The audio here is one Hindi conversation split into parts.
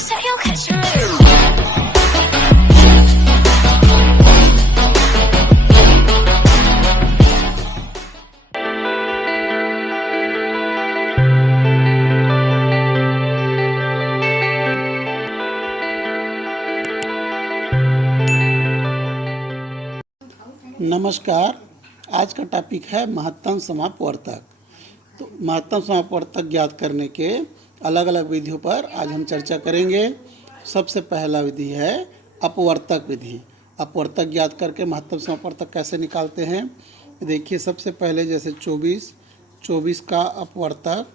say you'll catch me. नमस्कार। आज का टॉपिक है महत्तम समापवर्तक। तो महत्तम समापवर्तक ज्ञात करने के अलग अलग विधियों पर आज हम चर्चा करेंगे। सबसे पहला विधि है अपवर्तक विधि। अपवर्तक ज्ञात करके महत्तम समापवर्तक कैसे निकालते हैं, देखिए। सबसे पहले जैसे 24 का अपवर्तक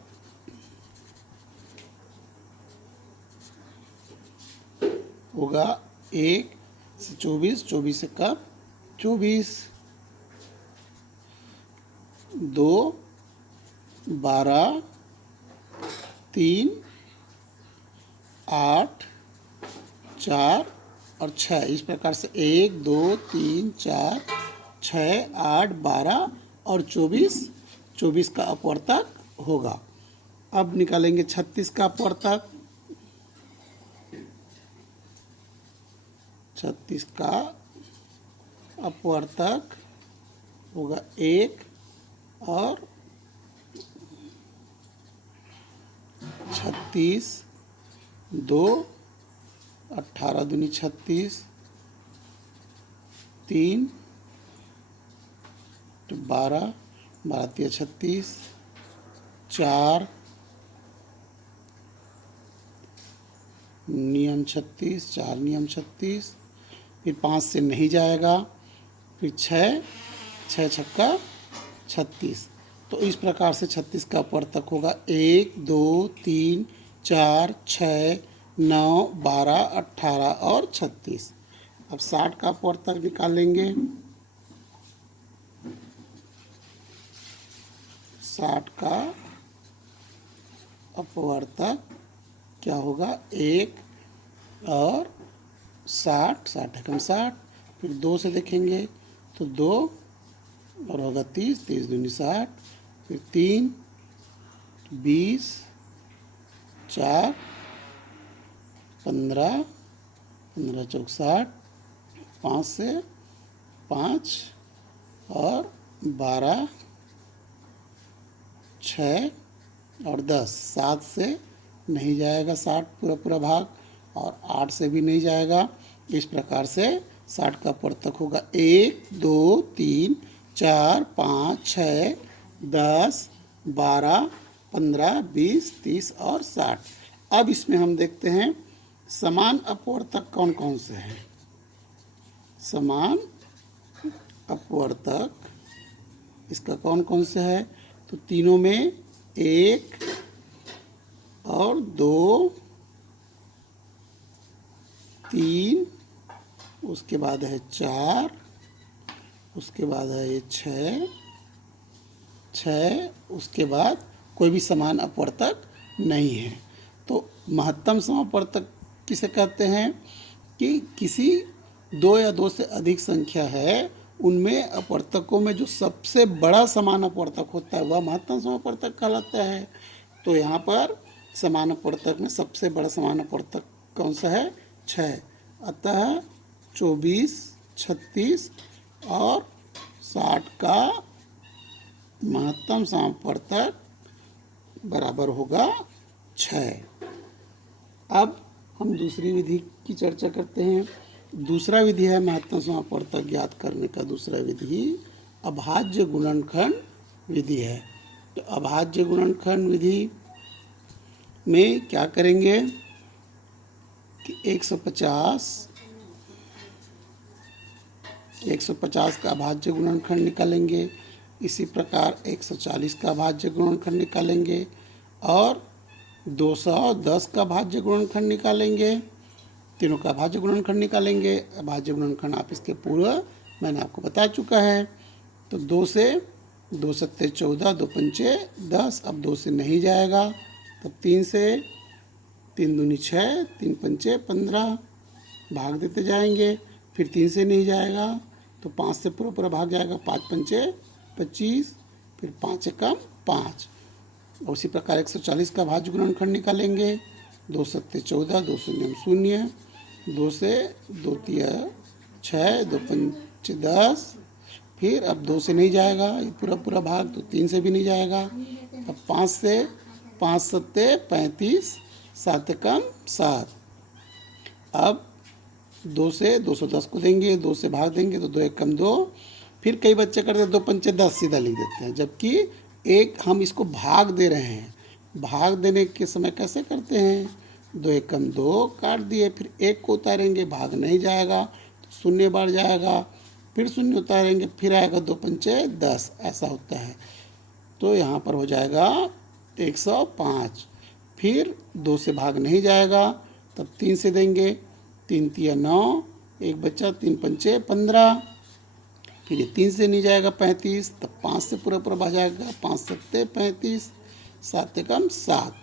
होगा 1 से 24 से कम 24, 2, 12, 3, 8, 4 और 6। इस प्रकार से 1, 2, 3, 4, 6, 8, 12 और 24 का अपवर्तक होगा। अब निकालेंगे 36 का अपवर्तक। 36 का अपवर्तक होगा 1 और 36, 2, 18 दूनी 36, 3, 12, 12 तिया 36, 4 नियम 36, 4 नियम 36, फिर 5 से नहीं जाएगा, फिर 6 छक्का 36। तो इस प्रकार से 36 का अपवर्तक होगा 1, 2, 3, 4, 6, 9, 12, 18 और 36। अब 60 का अपवर्तक निकालेंगे। 60 का अपवर्तक क्या होगा 1 और 60 एकम 60, फिर 2 से देखेंगे तो 2 और होगा 30 दूनी 60, फिर 3 20, 4 15 चौक 60, 5 से 5 और 12 6 और 10, 7 से नहीं जाएगा 60 पूरा भाग, और 8 से भी नहीं जाएगा। इस प्रकार से 60 का अपवर्तक होगा 1, 2, 3, 4, 5, 6, 10, 12, 15, 20, 30 और 60। अब इसमें हम देखते हैं समान अपवर्तक कौन कौन से हैं। समान अपवर्तक इसका कौन कौन से है, तो तीनों में 1 और 2, 3, उसके बाद है 4, उसके बाद है ये 6, उसके बाद कोई भी समान अपवर्तक नहीं है। तो महत्तम समापवर्तक किसे कहते हैं कि किसी 2 या 2 से अधिक संख्या है, उनमें अपवर्तकों में जो सबसे बड़ा समान अपवर्तक होता है वह महत्तम समापवर्तक कहलाता है। तो यहाँ पर समान अपवर्तक में सबसे बड़ा समान अपवर्तक कौन सा है, 6। अतः 24, 36 और 60 का महत्तम समापवर्तक बराबर होगा 6। अब हम दूसरी विधि की चर्चा करते हैं। दूसरा विधि है महत्तम समापवर्तक ज्ञात करने का। दूसरा विधि अभाज्य गुणनखंड विधि है। तो अभाज्य गुणनखंड विधि में क्या करेंगे कि 150 का अभाज्य गुणनखंड निकालेंगे। इसी प्रकार 140 का अभाज्य गुणनखंड निकालेंगे और 210 का अभाज्य गुणनखंड निकालेंगे। तीनों का अभाज्य गुणनखंड निकालेंगे। अभाज्य गुणनखंड आप इसके पूर्व मैंने आपको बता चुका है। तो 2 से 2 सत्ते 14, 2 पंचे 10। अब 2 से नहीं जाएगा, तब 3 से 3 दूनी 6, 3 पंचे 15, भाग देते जाएंगे। फिर 3 से नहीं जाएगा तो 5 से पूरा भाग जाएगा, 5 पंचे 25, फिर 5 एकम 5। उसी प्रकार 140 का भाज्य गुणनखंड निकालेंगे। 2 सत्ते 14, 2 शून्य शून्य, 2 से 2 तिया 6, 2 पंचे 10। फिर अब 2 से नहीं जाएगा ये पूरा पूरा भाग, तो 3 से भी नहीं जाएगा। अब 5 से, 5 सत्ते 35, 7 एकम 7। अब 2 से 210 को देंगे, 2 से भाग देंगे तो 2 एकम 2। फिर कई बच्चे करते हैं 2 पंचे 10 सीधा लिख देते हैं, जबकि एक हम इसको भाग दे रहे हैं। भाग देने के समय कैसे करते हैं, 2 एकम 2 काट दिए, फिर 1 को उतारेंगे, भाग नहीं जाएगा तो शून्य बार जाएगा, फिर शून्य उतारेंगे, फिर आएगा 2 पंचे 10, ऐसा होता है। तो यहाँ पर हो जाएगा 105। फिर 2 से भाग नहीं जाएगा, तब 3 से देंगे, 3 तिया 9, एक बच्चा, 3 पंचे 15। फिर ये 3 से नहीं जाएगा 35, तब 5 से पूरा पूरा भाग जाएगा, 5 सत्ते 35, 7 एकम 7।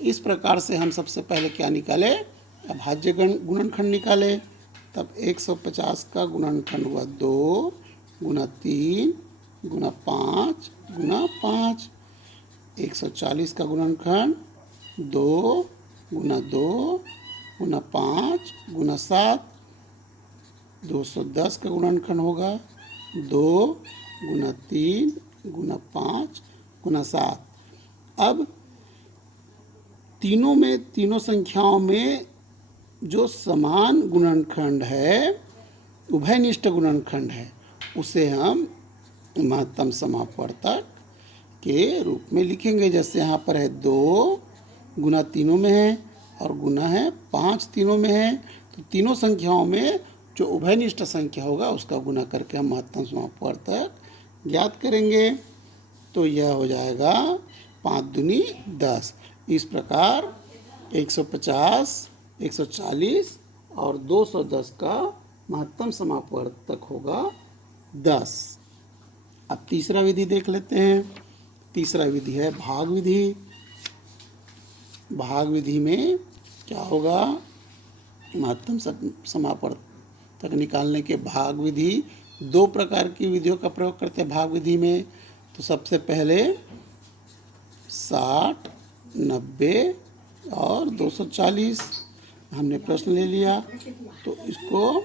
इस प्रकार से हम सबसे पहले क्या निकाले, अभाज्य गुणनखंड निकाले। तब 150 का गुणनखंड हुआ 2 गुना 3 गुना 5 गुना 5। 140 का गुणनखंड 2 गुना 2 गुना 5 गुना 7। 210 का गुणनखंड होगा 2 गुना 3 गुना 5 गुना 7। अब तीनों संख्याओं में जो समान गुणनखंड है, उभयनिष्ठ गुणनखंड है, उसे हम महत्तम समापवर्तक के रूप में लिखेंगे। जैसे यहाँ पर है 2 गुना तीनों में है और गुना है 5 तीनों में है, तो तीनों संख्याओं में जो उभयनिष्ठ संख्या होगा उसका गुना करके हम महत्तम समापवर्तक ज्ञात करेंगे। तो यह हो जाएगा 5 दूनी 10। इस प्रकार 150, 140 और 210 का महत्तम समापवर्तक होगा 10। अब तीसरा विधि देख लेते हैं। तीसरा विधि है भाग विधि। भाग विधि में क्या होगा, महत्तम समापवर्तक निकालने के भाग विधि, 2 प्रकार की विधियों का प्रयोग करते हैं भाग विधि में। तो सबसे पहले 60, 90 और 240 हमने प्रश्न ले लिया, तो इसको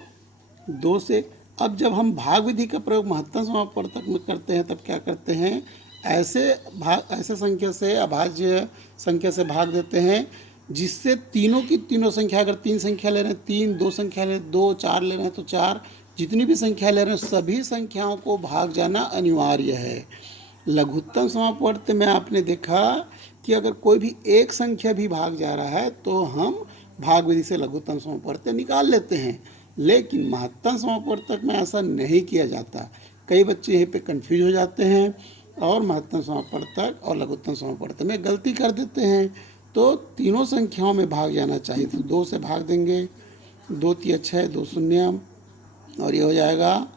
2 से, अब जब हम भाग विधि का प्रयोग महत्तम समापवर्तक में करते हैं तब क्या करते हैं, ऐसे संख्या से, अभाज्य संख्या से भाग देते हैं जिससे तीनों की तीनों संख्या, अगर 3 संख्या ले रहे हैं 3, 2 संख्या ले रहे हैं 2, 4 ले रहे हैं तो 4, जितनी भी संख्या ले रहे हैं सभी संख्याओं को भाग जाना अनिवार्य है। लघुत्तम समापवर्तक में आपने देखा कि अगर कोई भी एक संख्या भी भाग जा रहा है तो हम भाग विधि से लघुत्तम समापवर्तक निकाल लेते हैं, लेकिन महत्तम समापवर्तक में ऐसा नहीं किया जाता। कई बच्चे यहीं पे कंफ्यूज हो जाते हैं और महत्तम समापवर्तक और लघुत्तम समापवर्तक में गलती कर देते हैं। तो तीनों संख्याओं में भाग जाना चाहिए, तो 2 से भाग देंगे, 2 तिया 6, 2 शून्य और ये हो जाएगा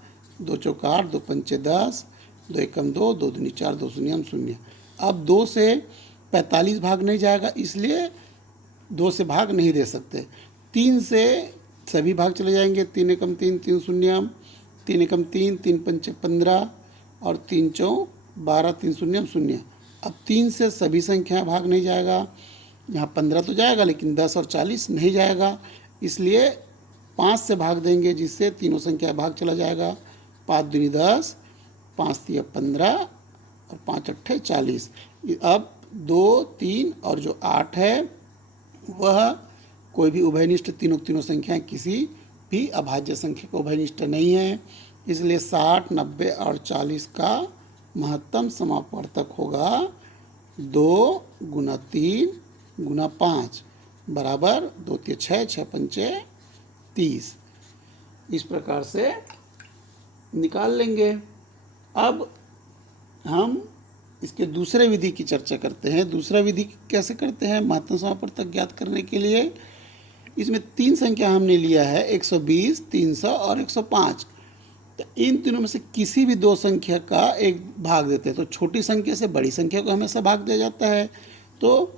2 चौका 8, 2 पंचे 10, 2 एकम 2, 2 दूनी 4, 2 शून्य शून्य। अब 2 से 45 भाग नहीं जाएगा, इसलिए 2 से भाग नहीं दे सकते। 3 से सभी भाग चले जाएंगे, 3 एकम 3, 3 शून्य, 3 एकम 3, 3 पंचे 15 और 3 चौक 12, 3 शून्य शून्य। अब 3 से सभी संख्या भाग नहीं जाएगा, यहाँ 15 तो जाएगा लेकिन 10 और 40 नहीं जाएगा, इसलिए 5 से भाग देंगे जिससे तीनों संख्या भाग चला जाएगा। 5 दूनी 10, 5 तिया 15 और 5 अट्ठे 40। अब 2, 3 और जो 8 है वह कोई भी उभयनिष्ठ तीनों संख्याएं किसी भी अभाज्य संख्या को उभयनिष्ठ नहीं है, इसलिए 60, 90 और 40 का महत्तम समापवर्तक होगा 2 गुना 3 गुना 5 बराबर 2 तिया 6, 6 पंचे 30। इस प्रकार से निकाल लेंगे। अब हम इसके दूसरे विधि की चर्चा करते हैं। दूसरा विधि कैसे करते हैं महत्तम समापवर्तक ज्ञात करने के लिए। इसमें 3 संख्या हमने लिया है, 120, 300 और 105। तो इन तीनों में से किसी भी 2 संख्या का एक भाग देते हैं, तो छोटी संख्या से बड़ी संख्या को हमेशा भाग दिया जाता है। तो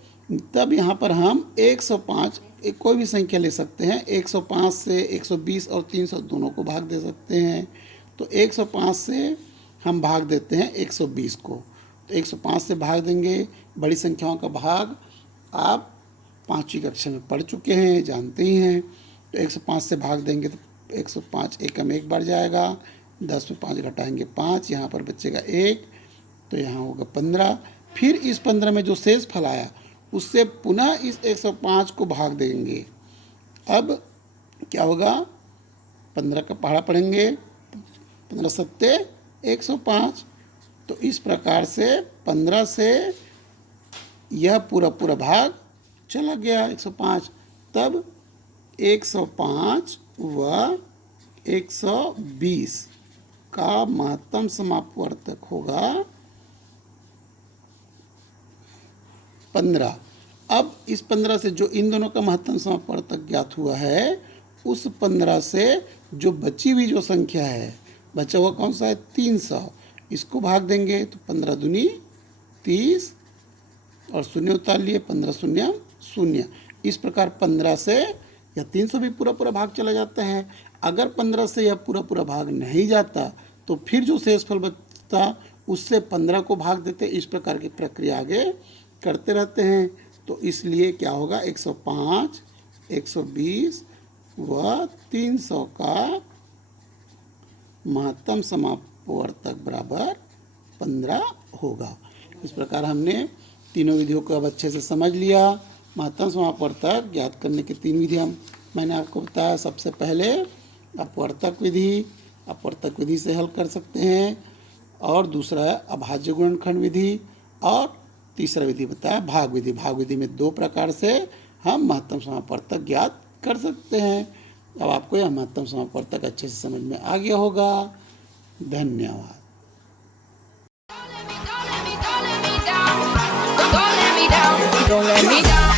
तब यहाँ पर हम 105 एक कोई भी संख्या ले सकते हैं, 105 से 120 और 300 दोनों को भाग दे सकते हैं। तो 105 से हम भाग देते हैं 120 को, तो 105 से भाग देंगे। बड़ी संख्याओं का भाग आप 5वीं कक्षा में पढ़ चुके हैं, जानते ही हैं। तो 105 से भाग देंगे तो 105 एकम एक बार जाएगा, 10 में 5 घटाएंगे 5, यहाँ पर बचेगा 1, तो यहाँ होगा 15। फिर इस 15 में जो शेष फल आया उससे पुनः इस 105 को भाग देंगे। अब क्या होगा, 15 का पहाड़ा पढ़ेंगे, 15 सत्ते 105। तो इस प्रकार से 15 से यह पूरा भाग चला गया 105। तब 105 व 120 का महत्तम समापवर्तक होगा 15। अब इस 15 से जो इन दोनों का महत्तम समापवर्तक ज्ञात हुआ है, उस 15 से जो बची हुई जो संख्या है, बचा हुआ कौन सा है 300, इसको भाग देंगे तो 15 दूनी 30 और शून्य उतार लिए, 15 शून्य शून्य। इस प्रकार 15 से यह 300 भी पूरा भाग चला जाता है। अगर 15 से यह पूरा भाग नहीं जाता तो फिर जो शेषफल बचता उससे 15 को भाग देते। इस प्रकार की प्रक्रिया आगे करते रहते हैं। तो इसलिए क्या होगा, 105, 120 व 300 का महत्तम समापवर्तक बराबर 15 होगा। इस प्रकार हमने तीनों विधियों को अब अच्छे से समझ लिया। महत्तम समापवर्तक ज्ञात करने की 3 विधियाँ मैंने आपको बताया। सबसे पहले अपवर्तक विधि, अपवर्तक विधि से हल कर सकते हैं, और दूसरा है अभाज्य गुणनखंड विधि, और तीसरा विधि बताया भाग विधि। भाग विधि में 2 प्रकार से हम महत्तम समापवर्तक ज्ञात कर सकते हैं। अब आपको यह महत्तम समापवर्तक अच्छे से समझ में आ गया होगा। धन्यवाद। Don't let me down.